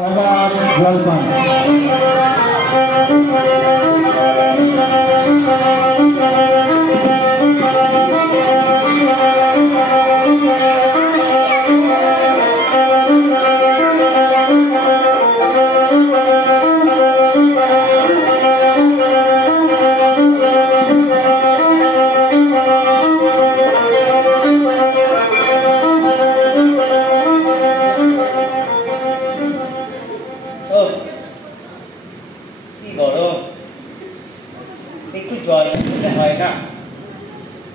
জলপান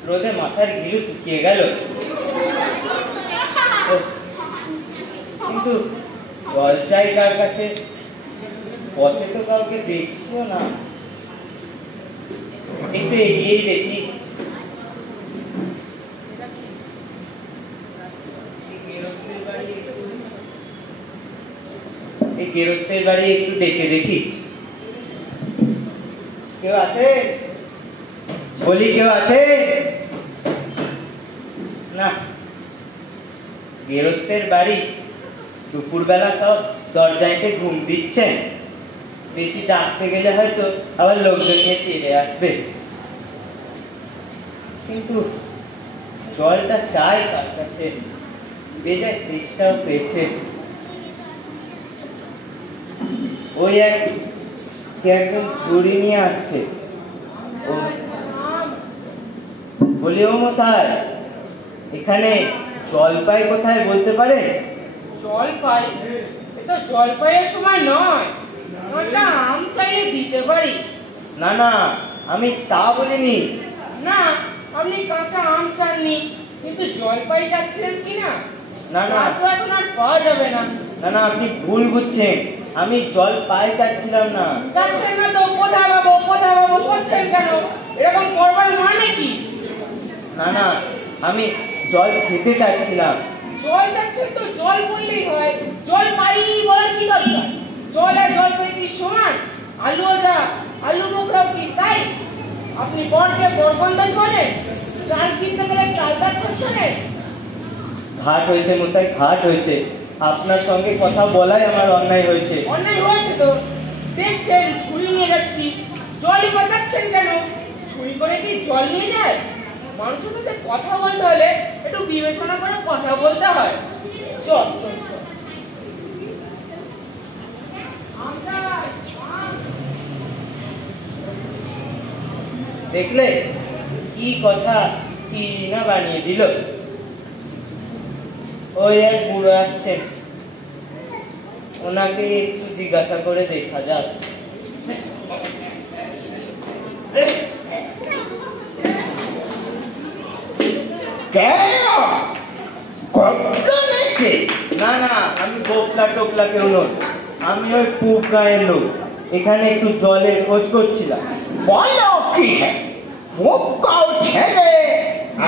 রোদে মাথার গিলু শুকিয়ে গেল, কিন্তু জল চাই কার কাছে? পথে তো কাউকে দেখছিও না। একটু এগিয়েই দেখি। এই গেরস্তের বাড়ি একটু ডেকে দেখি। কেউ আছে? বলি কেউ আছে? না, গেরস্তের বাড়ি, দুপুরবেলা সব দরজাইতে ঘুম দিচ্ছেন। বেশি ডাকতে গেলে হয়তো আবার লোকজন নিয়ে ফিরে আসবে। কিন্তু জলটা চাই তার কাছে, বেজায় চেষ্টাও পেয়েছে। ওই একদম ঝুড়ি নিয়ে আসছে। বলি ও মশাই, এখানে জলপাই কোথায় বলতে পারে? জলপাই? এটা জলপাইয়ের সময় নয়, আচ্ছা আম চাইলে দিতে পারি। না না, আমি তা বলিনি। না, আপনি কাঁচা আম চাননি, কিন্তু জলপাই যাচ্ছিলেন কিনা? না না, এখন আর পাওয়া যাবে না। না না, আপনি ভুল বুঝছেন। আমি জলপাই চাচ্ছিলাম না। চাচ্ছেন না তো কোথায় পাবো করছেন কেন? এরকম করবার নয় নাকি? না না, আমি জল খেতে চাচ্ছিলাম। জল চাচ্ছেন তো জল বললেই হয়। জল পাই বলার কি দরকার? জল আর জল পাই কি সমান? আলুও যা, আলু বোকরাও কি তাই? আপনি বরকে বরবন্দাজ করেন, চাল কিনতে গেলে চালদার করছেন। ঘাট হয়েছে মশাই, ঘাট হয়েছে। আপনার সঙ্গে কথা বলাই আমার অন্যায় হয়েছে। অন্যায় হয়েছে তো দেখছেন, ঝুড়ি নিয়ে যাচ্ছি। জলই বাঁচাচ্ছেন কেন? ঝুড়ি করে কি জল নিয়ে যায়? মানুষের সাথে কথা বলতে হলে একটু বিবেচনা করে কথা বলতে হয়। চল চল চল। দেখলে কি কথা, কি না বানিয়ে দিল। ওই এক বুড়ো আসছেন, ওনাকে একটু জিজ্ঞাসা করে দেখা যাক। না না, আমি গোপলা টোপলা কেউ নই। আমি ওই পুব গায়ের লোক। এখানে একটু জলের খোঁজ করছিলাম। বলো কি পুব গাঁও ছেড়ে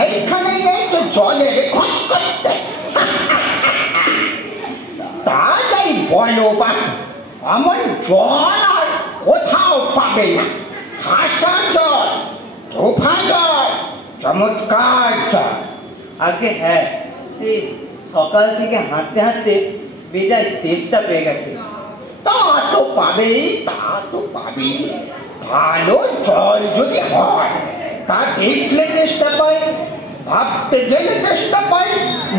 এইখানে তো জলের খোঁজ করতে? তা যাই বলো বা, এমন জল আর কোথাও পাবে না। হাসা জল, তোফা জল, চমৎকার জল। আগে হ্যাঁ, সেই সকাল থেকে হাঁটতে হাঁটতে বেজায় তেষ্টা পেয়ে গেছে। তা তো পাবেই, তা তো পাবেই। ভালো জল যদি হয়, তা দেখলে তেষ্টা পাই, ভাবতে গেলে তেষ্টা পাই,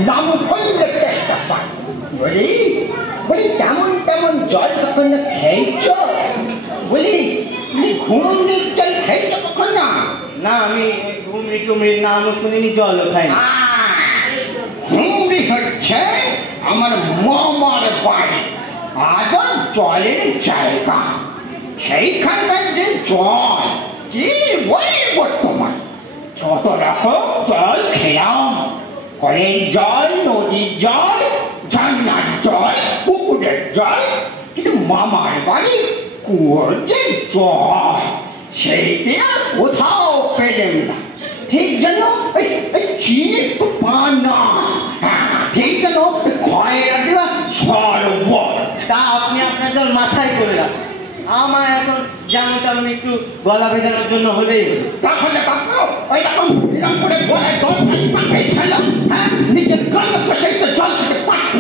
নাম করলে তেষ্টা পাই। বলি বলি তেমন তেমন জল কখন খেয়েছ? বলি ঘুমনির জল খেয়েছ কখন? না না, আমি ঘুমরি টুমরির নামও শুনিনি, জলও খাই। ঘুমরি হচ্ছে আমার মামার বাড়ি, আদর জলের জায়গা। সেইখানকার যে জল কি বলবো তোমার, কত রকম জল খেলাম। কলের জল, নদীর জল, ঝর্ণার জল, পুকুরের জল, কিন্তু মামার বাড়ির কুয়োর যে জল, সেইটি আর কোথাও পেলেন না। ঠিক যেন চিনি পান না, ঠিক যেন খয়রা দেওয়া সরবত। তা আপনি আপনার জল মাথায় করে রাখুন, আমার এখন যেমন তেমন একটু গলা ভেজানোর জন্য হলেই। তাহলে বাপু ওই রকম এরকম করে গলায় জল খালি পাঠাই ছিল, নিজের গলা কষাই তো জল খেতে পারত।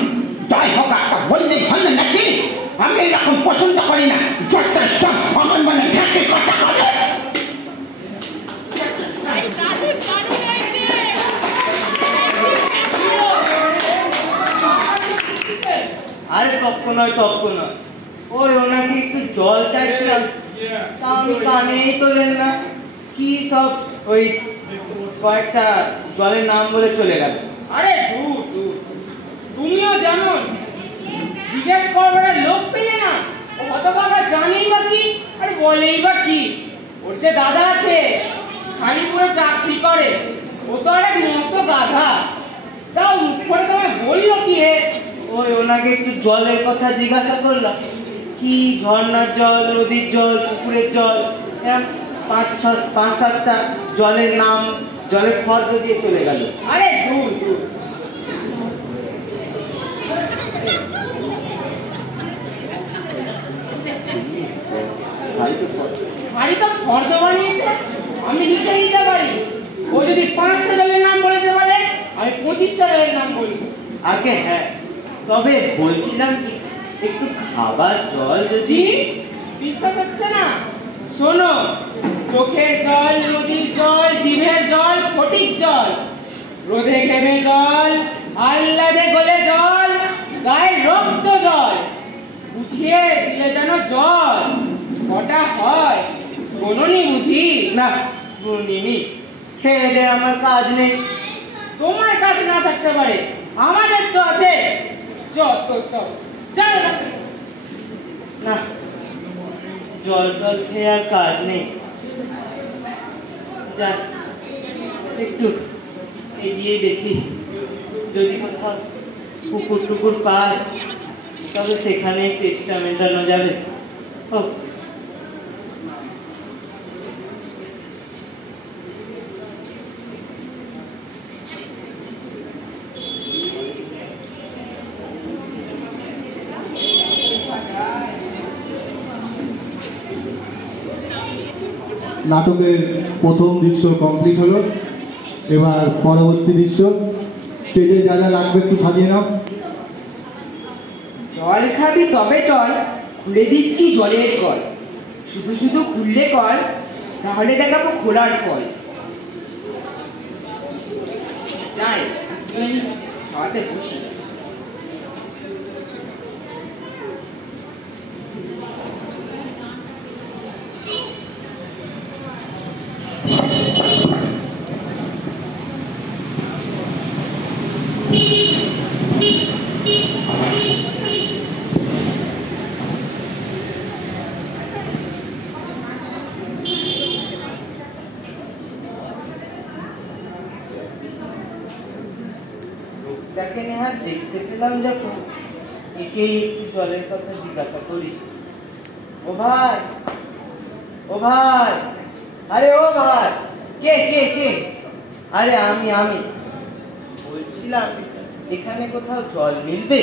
যাই হোক, একটা বললেই হল নাকি? কত সব ভগবান মানে ঢাকে কথা করে। আরে তক্ক নয় ওই ওনাকে একটু জল চাইছিলাম, তা আমি কানেই তোলেন না। কি সব ওই কয়েকটা জলের নাম বলে চলে গেল। আরে তুমিও জানো, জিজ্ঞেস করবার লোক পেলে না, ও হতভাগা জানেই বা কি আর বলেই বা কি। ওর যে দাদা আছে, খালিপুরে চাকরি করে, ও তো আর এক মস্ত গাধা। তাও মুখ করে তোমায় বললো কি হে? ওই ওনাকে একটু জলের কথা জিজ্ঞাসা করলাম, কি ঝর্ণার জল, নদীর জল, পুকুরের জল, পাঁচ সাতটা জলের নাম, জলের ফর্দ দিয়ে চলে গেল। আরে দূর ভারী তো ফর্দ বানিয়েছে, আমি লিখে নিতে পারি। ও যদি 5টা জলের নাম বলতে পারে, আমি 25টা জলের নাম বলবো। আগে হ্যাঁ, তবে বলছিলাম কি, একটু খাবার জল যদি। বিশ্বাস হচ্ছে না? শোনো, চোখের জল, নদীর জল, জিভের জল, ফটিক জল, রোদে ঘেমে জল, আহ্লাদে গলে জল, গায়ে রক্ত জল, বুঝিয়ে দিলে যেন জল। কটা হয় কোনোনি বুঝি না বুনিনি, খেয়ে দে, আমার কাজ নেই। তোমার কাজ না থাকতে পারে, আমাদের তো আছে। যত সব জানো না, জল খেয়ে আর কাজ নেই। যা একটু এগিয়ে দেখি, যদি কোথাও পুকুর টুকুর পাই, তবে সেখানে চেষ্টা মেটানো যাবে। ও নাটকের প্রথম দৃশ্য কমপ্লিট হলো। এবার পরবর্তী দৃশ্য। স্টেজে যা যা লাগবে একটু সাজিয়ে নাও। জল খাবি তবে চল, খুলে দিচ্ছি জলের কল। শুধু শুধু খুললে কল, তাহলে দেখাবো খোলার ফল। যাই খাওয়াতে বসি। লোকটাকে নেহাত দেখতে পেলাম যখন, একেই একটু জলের কথা জিজ্ঞাসা করি। ও ভাই, ও ভাই, আরে ও ভাই। কে কে কে? আরে আমি বলছিলাম, এখানে কোথাও জল মিলবে?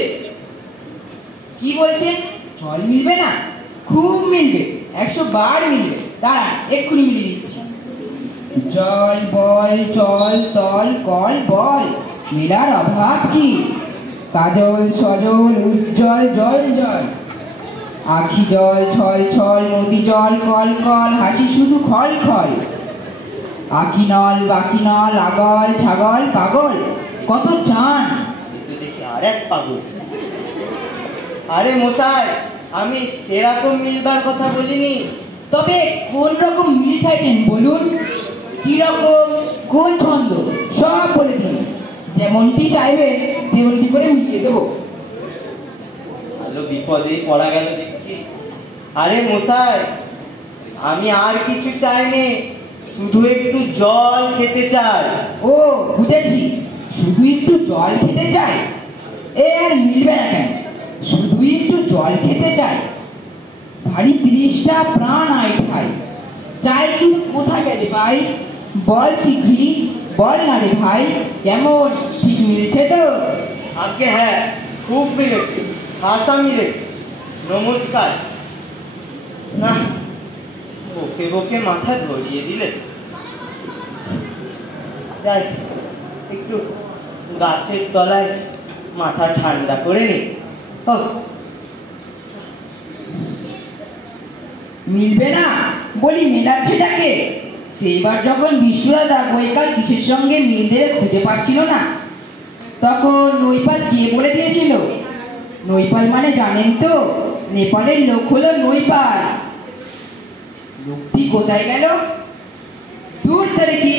কি বলছেন? জল মিলবে না? খুব মিলবে, 100 বার মিলবে। দাঁড়ান, এক্ষুনি মিলিয়ে দিচ্ছি। জল বল, চল তল কল বল, মেলার অভাব কি? কাজল সজল উজ্জ্বল জল জল, আখি জল ছল ছল, নদী জল কল কল, হাসি শুধু খল খল। আকি নল বাকি নল, আগল ছাগল পাগল, কত চান। দেখি আর এক পাগল। আরে মশাই, আমি সেরকম মিলবার কথা বলিনি। তবে কোন রকম মিল চাইছেন বলুন? কি রকম, কোন ছন্দ, সব বলে দিন। যেমনটি চাইবেন তেমনটি করে মিলিয়ে দেবো। ভালো বিপদেই পড়া গেল দেখছি। আরে মশাই, আমি আর কিছু চাইনি, শুধু একটু জল খেতে চাই। ও বুঝেছি, শুধু একটু জল খেতে চাই। এ আর মিলবে না কেন? শুধু একটু জল খেতে চাই, ভারী 30টা প্রাণ আই ভাই। চাই কি কোথা গেলে ভাই? বল শীঘ্রই, বল না রে ভাই। কেমন, ঠিক মিলছে তো? আগে হ্যাঁ, খুব মিলেছে, ভাষা মিলেছে। নমস্কার। না, বকে বকে মাথা ধরিয়ে দিলে। যাই, একটু গাছের তলায় মাথা ঠান্ডা করে নি। মিলবে না বলি মেলাচ্ছেটাকে। সেইবার যখন বিশ্বদাদা বৈকাল কিসের সঙ্গে মিল দেবে খুঁজে পাচ্ছিল না, তখন নৈপাল গিয়ে বলে দিয়েছিল। নৈপাল মানে জানেন তো, নেপালের লোক হলো নৈপাল। লোকটি কোথায় গেল? দূর ধরে কি